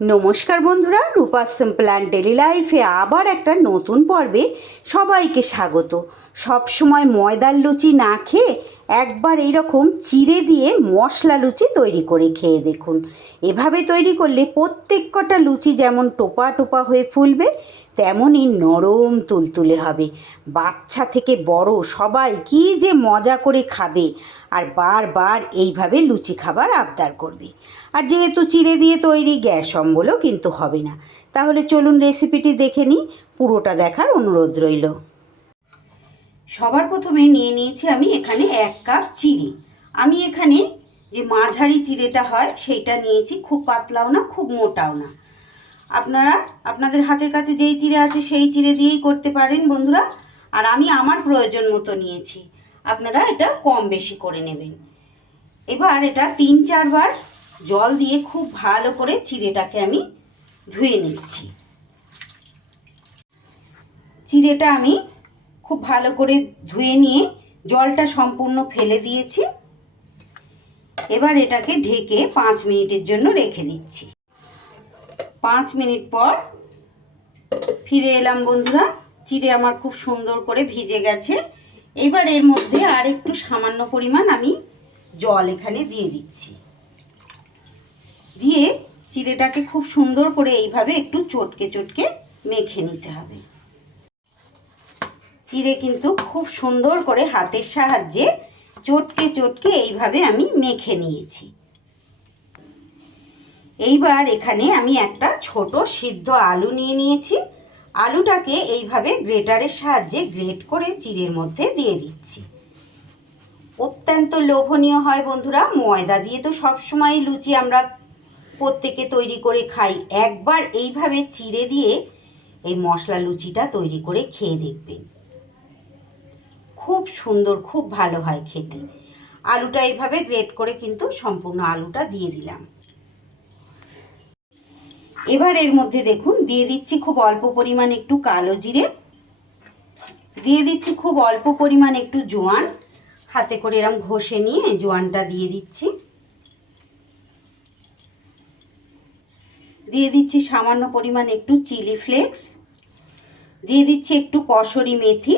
নমস্কার বন্ধুরা, রূপা simple and daily লাইফে আবার একটা নতুন পর্বে সবাইকে স্বাগত। সব সময় ময়দার লুচি না খেয়ে একবার এইরকম চিড়ে দিয়ে মশলা লুচি তৈরি করে খেয়ে দেখুন। এভাবে তৈরি করলে প্রত্যেক কটা লুচি যেমন টোপা টোপা হয়ে ফুলবে, তেমনই নরম তুলতুলে হবে। বাচ্চা থেকে বড় সবাই কী যে মজা করে খাবে আর বারবার এইভাবে লুচি খাবার আবদার করবে। আর যেহেতু চিড়ে দিয়ে তৈরি, গ্যাস অম্বলও কিন্তু হবে না। তাহলে চলুন রেসিপিটি দেখে নিই, পুরোটা দেখার অনুরোধ রইল। সবার প্রথমে নিয়ে নিয়েছি আমি এখানে 1 কাপ চিড়ে। আমি এখানে যে মাঝারি চিড়েটা হয় সেইটা নিয়েছি, খুব পাতলাও না খুব মোটাও না। আপনারা আপনাদের হাতের কাছে যেই চিড়ে আছে সেই চিড়ে দিয়েই করতে পারেন বন্ধুরা। আর আমি আমার প্রয়োজন মতো নিয়েছি, আপনারা এটা কম বেশি করে নেবেন। এবার এটা 3-4 বার জল দিয়ে খুব ভালো করে চিড়েটাকে আমি ধুয়ে নিচ্ছি। চিড়েটা আমি খুব ভালো করে ধুয়ে নিয়ে জলটা সম্পূর্ণ ফেলে দিয়েছি। এবার এটাকে ঢেকে 5 মিনিটের জন্য রেখে দিচ্ছি। 5 মিনিট পর ফিরে এলাম বন্ধুরা। চিড়ে আমার খুব সুন্দর করে ভিজে গেছে। এবার এর মধ্যে আর একটু সামান্য পরিমাণ আমি জল এখানে দিয়ে দিচ্ছি। দিয়ে চিড়েটাকে খুব সুন্দর করে এইভাবে একটু চটকে চটকে মেখে নিতে হবে। চিড়ে কিন্তু খুব সুন্দর করে হাতের সাহায্যে চটকে চটকে এইভাবে আমি মেখে নিয়েছি। এইবার এখানে আমি একটা ছোট সিদ্ধ আলু নিয়ে নিয়েছি। আলুটাকে এইভাবে গ্রেটারের সাহায্যে গ্রেট করে চিড়ের মধ্যে দিয়ে দিচ্ছি। অত্যন্ত লোভনীয় হয় বন্ধুরা। ময়দা দিয়ে তো সবসময় লুচি আমরা প্রত্যেকে তৈরি করে খাই। একবার এইভাবে চিড়ে দিয়ে এই মশলা লুচিটা তৈরি করে খেয়ে দেখবেন, খুব সুন্দর, খুব ভালো হয় খেতে। আলুটা এইভাবে গ্রেট করে কিন্তু সম্পূর্ণ আলুটা দিয়ে দিলাম। এবার এর মধ্যে দেখুন দিয়ে দিচ্ছি খুব অল্প পরিমাণ একটু কালো জিরে, দিয়ে দিচ্ছি খুব অল্প পরিমাণ একটু জোয়ান। হাতে করে এরকম ঘষে নিয়ে জোয়ানটা দিয়ে দিচ্ছি। দিয়ে দিচ্ছি সামান্য পরিমাণ একটু চিলি ফ্লেক্স, দিয়ে দিচ্ছি একটু কসুরি মেথি,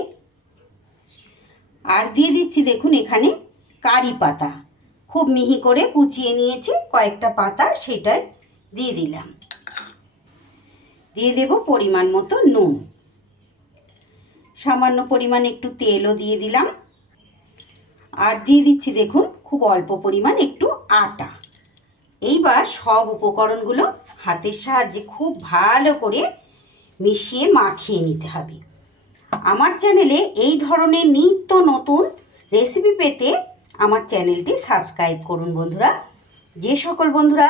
আর দিয়ে দিচ্ছি দেখুন এখানে কারি পাতা খুব মিহি করে কুচিয়ে নিয়েছি কয়েকটা পাতা, সেটাই দিয়ে দিলাম। দিয়ে দেব পরিমাণ মতো নুন, সামান্য পরিমাণ একটু তেলও দিয়ে দিলাম। আর দিয়ে দিচ্ছি দেখুন খুব অল্প পরিমাণ একটু আটা। এইবার সব উপকরণগুলো হাতের সাহায্যে খুব ভালো করে মিশিয়ে মাখিয়ে নিতে হবে। আমার চ্যানেলে এই ধরনের নিত্য নতুন রেসিপি পেতে আমার চ্যানেলটি সাবস্ক্রাইব করুন বন্ধুরা। যে সকল বন্ধুরা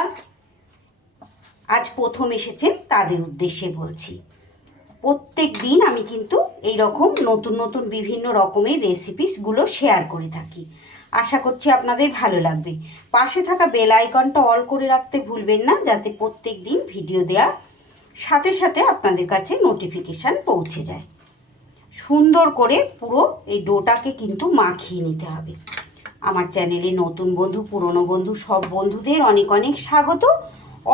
আজ প্রথম এসেছেন তাদের উদ্দেশ্যে বলছি, প্রত্যেক দিন আমি কিন্তু এই রকম নতুন নতুন বিভিন্ন রকমের রেসিপিসগুলো শেয়ার করে থাকি। আশা করছি আপনাদের ভালো লাগবে। পাশে থাকা বেল আইকনটা অল করে রাখতে ভুলবেন না, যাতে প্রত্যেক দিন ভিডিও দেওয়ার সাথে সাথে আপনাদের কাছে নোটিফিকেশান পৌঁছে যায়। সুন্দর করে পুরো এই ডোটাকে কিন্তু মাখিয়ে নিতে হবে। আমার চ্যানেলে নতুন বন্ধু পুরনো বন্ধু সব বন্ধুদের অনেক অনেক স্বাগত,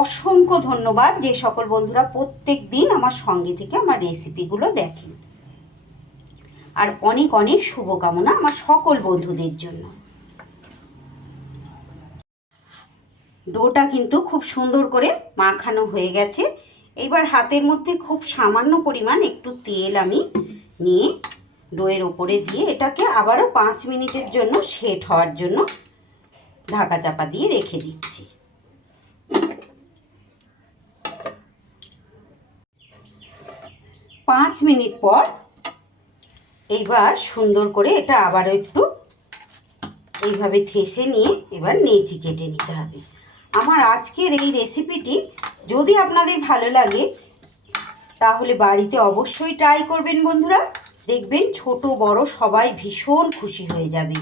অসংখ্য ধন্যবাদ যে সকল বন্ধুরা প্রত্যেক দিন আমার সঙ্গে থেকে আমার রেসিপিগুলো দেখেন। আর অনেক অনেক শুভকামনা আমার সকল বন্ধুদের জন্য। ডোটা কিন্তু খুব সুন্দর করে মাখানো হয়ে গেছে। এইবার হাতের মধ্যে খুব সামান্য পরিমাণ একটু তেল আমি নিয়ে ডোয়ের ওপরে দিয়ে এটাকে আবারও 5 মিনিটের জন্য সেট হওয়ার জন্য ঢাকা চাপা দিয়ে রেখে দিচ্ছি। 5 মিনিট পর এইবার সুন্দর করে এটা আবারও একটু এইভাবে ঠেসে নিয়ে এবার নেচি কেটে নিতে হবে। আমার আজকের এই রেসিপিটি যদি আপনাদের ভালো লাগে তাহলে বাড়িতে অবশ্যই ট্রাই করবেন বন্ধুরা। দেখবেন ছোট বড় সবাই ভীষণ খুশি হয়ে যাবে।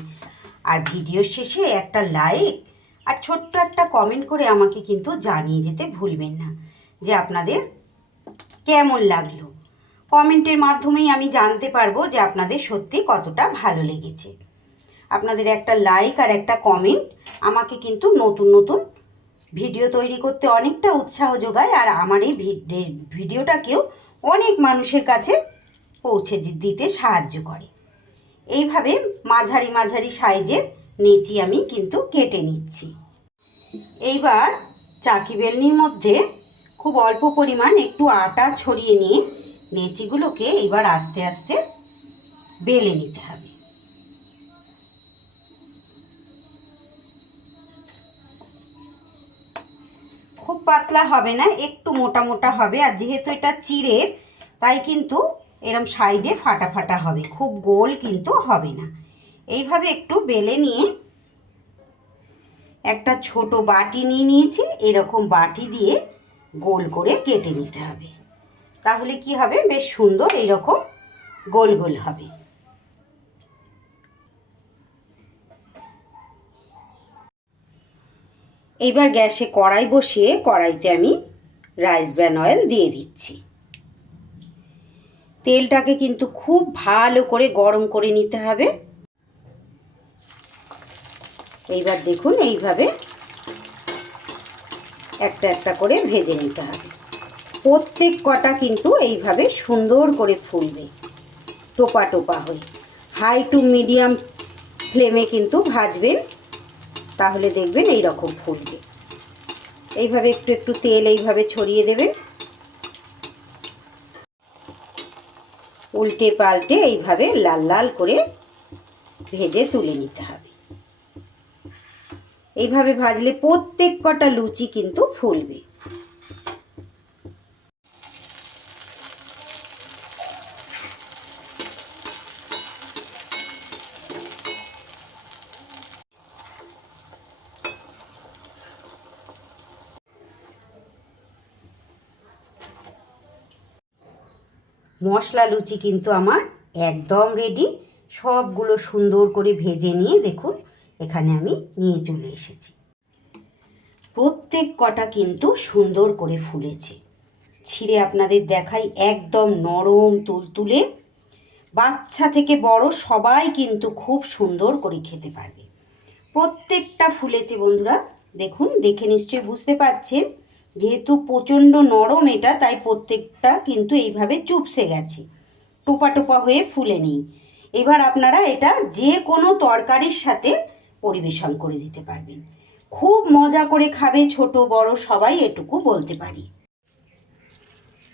আর ভিডিওর শেষে একটা লাইক আর ছোট্ট একটা কমেন্ট করে আমাকে কিন্তু জানিয়ে যেতে ভুলবেন না যে আপনাদের কেমন লাগলো। কমেন্টের মাধ্যমেই আমি জানতে পারবো যে আপনাদের সত্যি কতটা ভালো লেগেছে। আপনাদের একটা লাইক আর একটা কমেন্ট আমাকে কিন্তু নতুন নতুন ভিডিও তৈরি করতে অনেকটা উৎসাহ যোগায়, আর আমার এই ভিডিওটাকেও অনেক মানুষের কাছে পৌঁছে দিতে সাহায্য করে। এইভাবে মাঝারি মাঝারি সাইজের নেচি আমি কিন্তু কেটে নিচ্ছি। এইবার চাকি বেলনির মধ্যে খুব অল্প পরিমাণ একটু আটা ছড়িয়ে নিয়ে নেচিগুলোকে এবার আস্তে আস্তে বেলে নিতে হবে। খুব পাতলা হবে না, একটু মোটা মোটা হবে। আর যেহেতু এটা চিড়ের, তাই কিন্তু এরম সাইডে ফাটা ফাটা হবে, খুব গোল কিন্তু হবে না। এইভাবে একটু বেলে নিয়ে একটা ছোট বাটি নিয়ে নিয়েছি, এরকম বাটি দিয়ে গোল করে কেটে নিতে হবে। তাহলে কি হবে, বেশ সুন্দর এইরকম গোল গোল হবে। এইবার গ্যাসে কড়াই বসিয়ে কড়াইতে আমি রাইস ব্র্যান অয়েল দিয়ে দিচ্ছি। তেলটাকে কিন্তু খুব ভালো করে গরম করে নিতে হবে। এইবার দেখুন এইভাবে একটা একটা করে ভেজে নিতে হবে। প্রত্যেক কটা কিন্তু এইভাবে সুন্দর করে ফুলবে, টোপা টোপা হয়ে। হাই টু মিডিয়াম ফ্লেমে কিন্তু ভাজবেন, তাহলে দেখবেন এই রকম ফুলবে। এইভাবে একটু একটু তেল এইভাবে ছড়িয়ে দেবেন, উল্টে পাল্টে এইভাবে লাল লাল করে ভেজে তুলে নিতে হবে। এইভাবে ভাজলে প্রত্যেক কটা লুচি কিন্তু ফুলবে। মশলা লুচি কিন্তু আমার একদম রেডি। সবগুলো সুন্দর করে ভেজে নিয়ে দেখুন এখানে আমি নিয়ে চলে এসেছি। প্রত্যেক কটা কিন্তু সুন্দর করে ফুলেছে। ছিঁড়ে আপনাদের দেখাই, একদম নরম তুলতুলে। বাচ্চা থেকে বড় সবাই কিন্তু খুব সুন্দর করে খেতে পারবে। প্রত্যেকটা ফুলেছে বন্ধুরা, দেখুন, দেখে নিশ্চয়ই বুঝতে পারছেন। যেহেতু প্রচণ্ড নরম এটা, তাই প্রত্যেকটা কিন্তু এইভাবে চুপসে গেছে, টোপা টোপা হয়ে ফুলে নেই। এবার আপনারা এটা যে কোনো তরকারির সাথে পরিবেশন করে দিতে পারবেন। খুব মজা করে খাবে ছোট বড় সবাই, এটুকু বলতে পারি।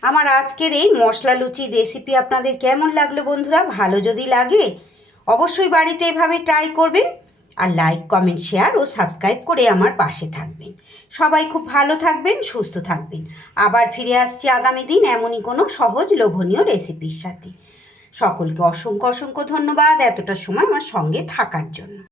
আমার আজকের এই মশলা লুচির রেসিপি আপনাদের কেমন লাগলো বন্ধুরা? ভালো যদি লাগে অবশ্যই বাড়িতে এভাবে ট্রাই করবেন। আর লাইক, কমেন্ট, শেয়ার ও সাবস্ক্রাইব করে আমার পাশে থাকবেন। সবাই খুব ভালো থাকবেন, সুস্থ থাকবেন। আবার ফিরে আসছি আগামী দিন এমনই কোনো সহজ লোভনীয় রেসিপির সাথে। সকলকে অসংখ্য অসংখ্য ধন্যবাদ এতটা সময় আমার সঙ্গে থাকার জন্য।